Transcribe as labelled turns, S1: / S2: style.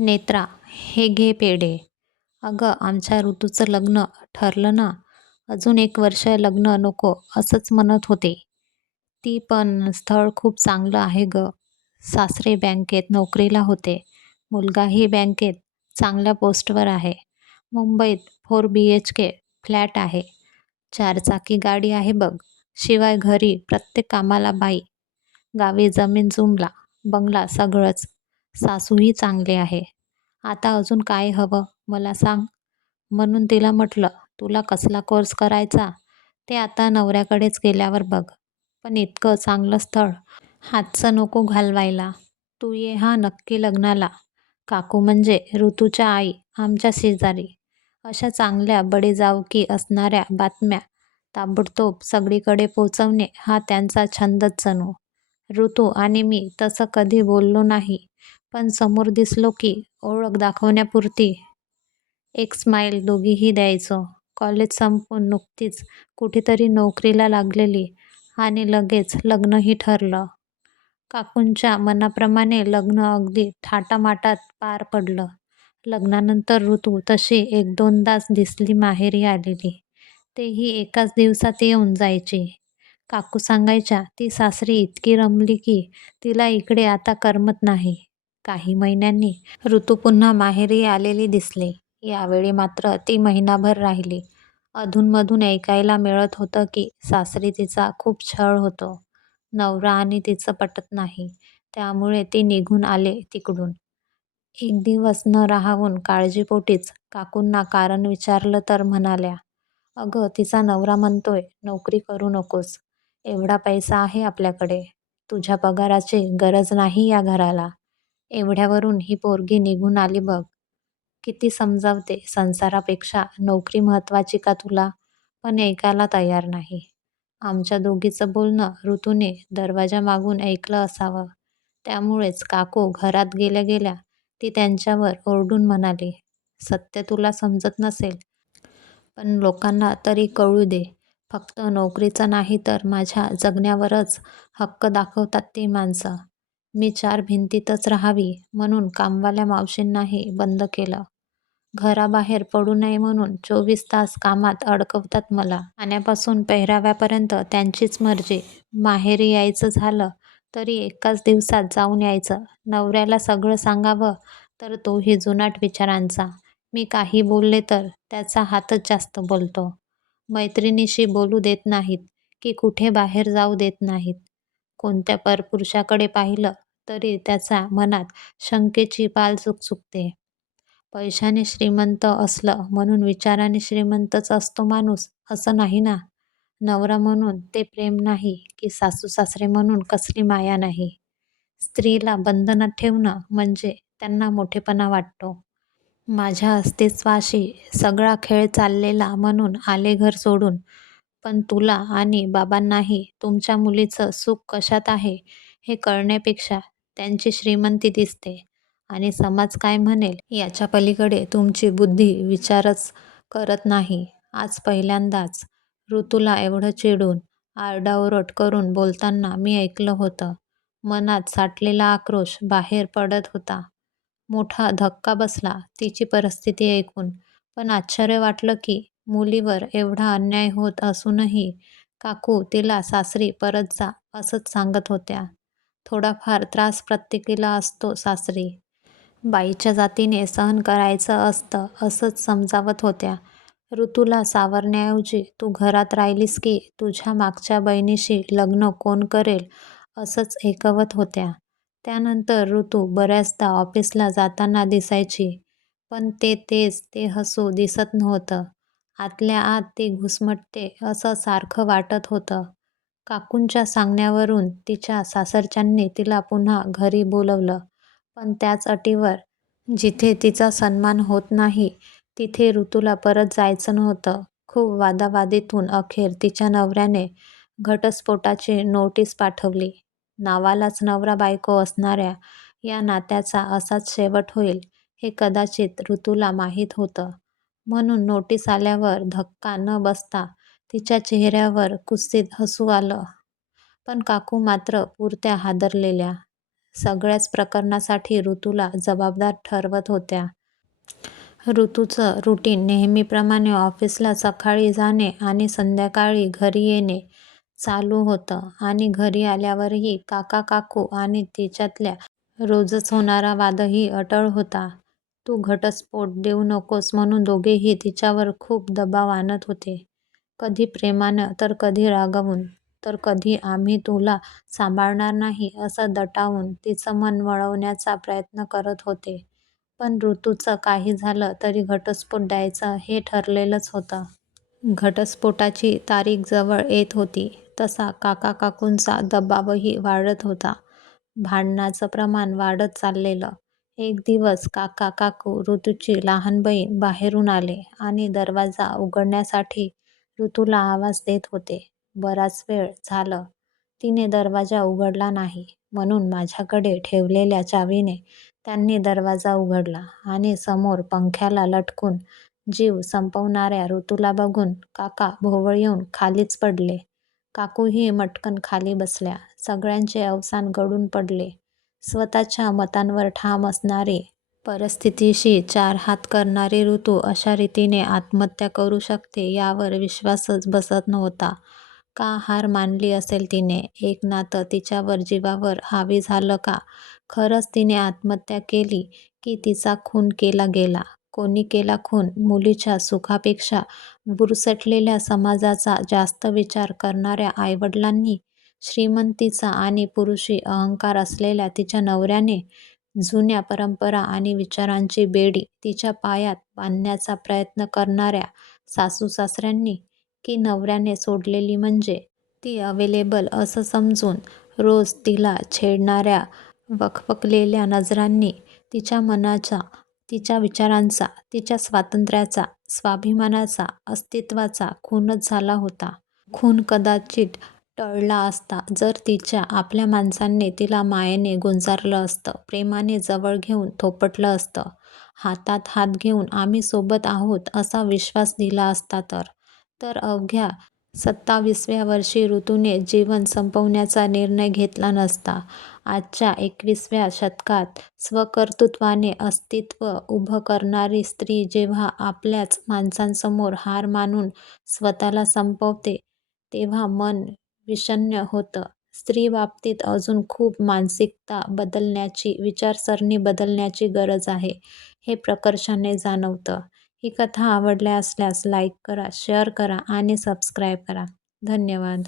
S1: नेत्रा हे घे पेढे. अगं आमच्या ऋतूचं लग्न ठरलं ना. अजून एक वर्ष लग्न नको असंच म्हणत होते. ती पण स्थळ खूप चांगलं आहे गं. सासरे बँकेत नोकरीला होते. मुलगाही बँकेत चांगल्या पोस्टवर आहे. मुंबईत four B H K flat आहे. चारचाकी गाडी आहे बघ. शिवाय घरी प्रत्येक कामाला बाई. गावी जमीन जुमला, बंगला सगळंच. सासूही चांगले आहे. आता अजून काय हवं मला सांग. म्हणून तिला म्हटलं तुला कसला कोर्स करायचा ते आता नवऱ्याकडेच गेल्यावर बघ. पण इतकं चांगलं स्थळ हातचं नको घालवायला. तू ये हा नक्की लग्नाला. काकू म्हणजे ऋतूच्या आई आमच्या शेजारी. अशा चांगल्या बडेजावकी असणाऱ्या बातम्या ताबडतोब सगळीकडे पोचवणे हा त्यांचा छंदच जणू. ऋतू आणि मी तसं कधी बोललो नाही पण समोर दिसलो की ओळख दाखवण्यापुरती एक स्माईल दोघीही द्यायचो. कॉलेज संपून नुकतीच कुठेतरी नोकरीला लागलेली आणि लगेच लग्नही ठरलं. काकूंच्या मनाप्रमाणे लग्न अगदी थाटामाटात पार पडलं. लग्नानंतर ऋतू तशी एक-दोनदाच दिसली माहेरी आलेली. तेही एकाच दिवसात येऊन जायची. काकू सांगायच्या ती सासरी इतकी रमली की तिला इकडे आता करमत नाही. काही महिन्यांनी ऋतू पुन्हा माहेरी आलेली दिसली. यावेळी मात्र ती महिनाभर राहिली. अधूनमधून ऐकायला मिळत होतं की सासरी तिचा खूप छळ होतो. नवरा आणि तिचं पटत नाही. त्यामुळे ती निघून आले तिकडून. एक दिवस न राहावून काळजीपोटीच काकूंना कारण विचारलं तर म्हणाल्या, अगं तिचा नवरा म्हणतोय नोकरी करू नकोस. एवढा पैसा आहे आपल्याकडे. तुझ्या पगाराची गरज नाही या घराला. एवढ्यावरून ही पोरगी निघून आली बघ. किती समजावते संसारापेक्षा नोकरी महत्त्वाची का तुला? पण ऐकायला तयार नाही. आमच्या दोघीचं बोलणं ऋतूने दरवाजा मागून ऐकलं असावं. त्यामुळेच काकू घरात गेल्या गेल्या ती त्यांच्यावर ओरडून म्हणाली, सत्य तुला समजत नसेल. पण लोकांना तरी कळू दे. फक्त नोकरीचा नाही तर माझ्या जगण्यावरच हक्क दाखवतात ती माणसं. मी चार भिंतीतच राहावी म्हणून कामवाल्या मावशींनाही बंद केलं. घराबाहेर पडू नये म्हणून चोवीस तास कामात अडकवतात मला. खाण्यापासून पेहराव्यापर्यंत त्यांचीच मर्जी. माहेरी यायचं झालं तरी एकाच दिवसात जाऊन यायचं. नवऱ्याला सगळं सांगावं तर तोही जुनाट विचारांचा. मी काही बोलले तर त्याचा हातच जास्त बोलतो. मैत्रिणीशी बोलू देत नाहीत की कुठे बाहेर जाऊ देत नाहीत. कोणत्या परपुरुषाकडे पाहिलं तरी त्याचा मनात शंकेची पाल चुकचुकते. पैशाने श्रीमंत असलं म्हणून विचाराने श्रीमंतच असतो माणूस असं नाही ना. नवरा म्हणून ते प्रेम नाही की सासू-सासरे म्हणून कसली माया नाही. स्त्रीला बंधनात ठेवणं म्हणजे त्यांना मोठेपणा वाटतो. माझ्या अस्तित्वाशी सगळा खेळ चाललेला म्हणून आले घर सोडून. पण तुला आणि बाबांनाही तुमच्या मुलीचं सुख कशात आहे हे कळण्यापेक्षा त्यांची श्रीमंती दिसते आणि समाज काय म्हणेल याच्या पलीकडे तुमची बुद्धी विचारच करत नाही. आज पहिल्यांदाच ऋतूला एवढं चिडून, आरडाओरड करून बोलताना मी ऐकलं होतं. मनात साठलेला आक्रोश बाहेर पडत होता. मोठा धक्का बसला तिची परिस्थिती ऐकून. पण आश्चर्य वाटलं की मुलीवर एवढा अन्याय होत असूनही काकू तिला सासरी परत जा असंच सांगत होत्या. थोडाफार त्रास प्रत्येकीला असतो सासरी. बाईच्या जातीने सहन करायचं असतं असंच समजावत होत्या. ऋतूला सावरण्याऐवजी तू घरात राहिलीस की तुझ्या मागच्या बहिणीशी लग्न कोण करेल असंच ऐकवत होत्या. त्यानंतर ऋतू बऱ्याचदा ऑफिसला जाताना दिसायची. पण ते तेच ते हसू दिसत नव्हतं. आतल्या आत ती घुसमटते असं सारखं वाटत होतं. काकूंच्या सांगण्यावरून तिच्या सासरच्यांनी तिला पुन्हा घरी बोलवलं. पण त्याच अटीवर. जिथे तिचा सन्मान होत नाही तिथे ऋतूला परत जायचं नव्हतं. खूप वादावादीतून अखेर तिच्या नवऱ्याने घटस्फोटाची नोटीस पाठवली. नावालाच नवरा-बायको असणाऱ्या या नात्याचा असाच शेवट होईल हे कदाचित ऋतूला माहीत होतं. म्हणून नोटीस आल्यावर धक्का न बसता तिच्या चेहऱ्यावर कुस्तीत हसू आलं. पण काकू मात्र पुरत्या हादरलेल्या. सगळ्याच प्रकरणासाठी ऋतूला जबाबदार ठरवत होत्या. ऋतूचं रुटीन नेहमीप्रमाणे ऑफिसला सकाळी जाणे आणि संध्याकाळी घरी येणे चालू होतं आणि घरी आल्यावरही काका-काकू आणि तिच्यातल्या रोजच होणारा वादही अटळ होता. तू घटस्फोट देऊ नकोस म्हणून दोघेही तिच्यावर खूप दबाव आणत होते. कधी प्रेमानं तर कधी रागावून तर कधी आम्ही तुला सांभाळणार नाही असं दटावून तिचं मन वळवण्याचा प्रयत्न करत होते. पण ऋतूचं काही झालं तरी घटस्फोट द्यायचं हे ठरलेलंच होतं. घटस्फोटाची तारीख जवळ येत होती तसा काका-काकूंचा दबावही वाढत होता. भांडणाचं प्रमाण वाढत चाललेलं. एक दिवस काका-काकू ऋतूची लहान बहीण बाहेरून आले आणि दरवाजा उघडण्यासाठी ऋतूला आवाज देत होते. बराच वेळ झालं तिने दरवाजा उघडला नाही म्हणून माझ्याकडे ठेवलेल्या चावीने त्यांनी दरवाजा उघडला आणि समोर पंख्याला लटकून जीव संपवणाऱ्या ऋतूला बघून काका भोवळ येऊन खालीच पडले. काकूही मटकन खाली बसल्या. सगळ्यांचे अवसान गळून पडले. स्वतःच्या मतांवर ठाम असणारे परिस्थितीशी चार हात करणारे ऋतू अशा रीतीने आत्महत्या करू शकते यावर विश्वासच बसत नव्हता. का हार मानली असेल तिने? एक नातं तिच्यावर जीवावर हावी झालं का? खरंच तिने आत्महत्या केली की तिचा खून केला गेला? कोणी केला खून? मुलीच्या सुखापेक्षा बुरसटलेल्या समाजाचा जास्त विचार करणाऱ्या आईवडिलांनी श्रीमंतीचा आणि पुरुषी अहंकार असलेल्या तिच्या नवऱ्याने? जुन्या परंपरा आणि विचारांची बेडी तिच्या पायात बांधण्याचा प्रयत्न करणाऱ्या सासू-सासऱ्यांनी? की नवऱ्याने सोडलेली म्हणजे ती अवेलेबल असं समजून रोज तिला छेडणाऱ्या वखवकलेल्या नजरांनी? तिच्या मनाचा, तिच्या विचारांचा, तिच्या स्वातंत्र्याचा, स्वाभिमानाचा, अस्तित्वाचा खूनच झाला होता. खून कदाचित टळला असता जर तिच्या आपल्या माणसांनी तिला मायेने गुंजारलं असतं, प्रेमाने जवळ घेऊन थोपटलं असतं, हातात हात घेऊन आम्ही सोबत आहोत असा विश्वास दिला असता तर. तर अवघ्या सत्तावीसव्या वर्षी ऋतूने जीवन संपवण्याचा निर्णय घेतला नसता. आजच्या एकविसाव्या शतकात स्वकर्तृत्वाने अस्तित्व उभं करणारी स्त्री जेव्हा आपल्याच माणसांसमोर हार मानून स्वतःला संपवते तेव्हा मन विषण्ण होतं. स्त्रीबाबतीत अजून खूप मानसिकता बदलण्याची, विचारसरणी बदलण्याची गरज आहे हे प्रकर्षाने जाणवतं. ही कथा आवडल्या असल्यास लाईक करा, शेअर करा आणि सबस्क्राईब करा. धन्यवाद.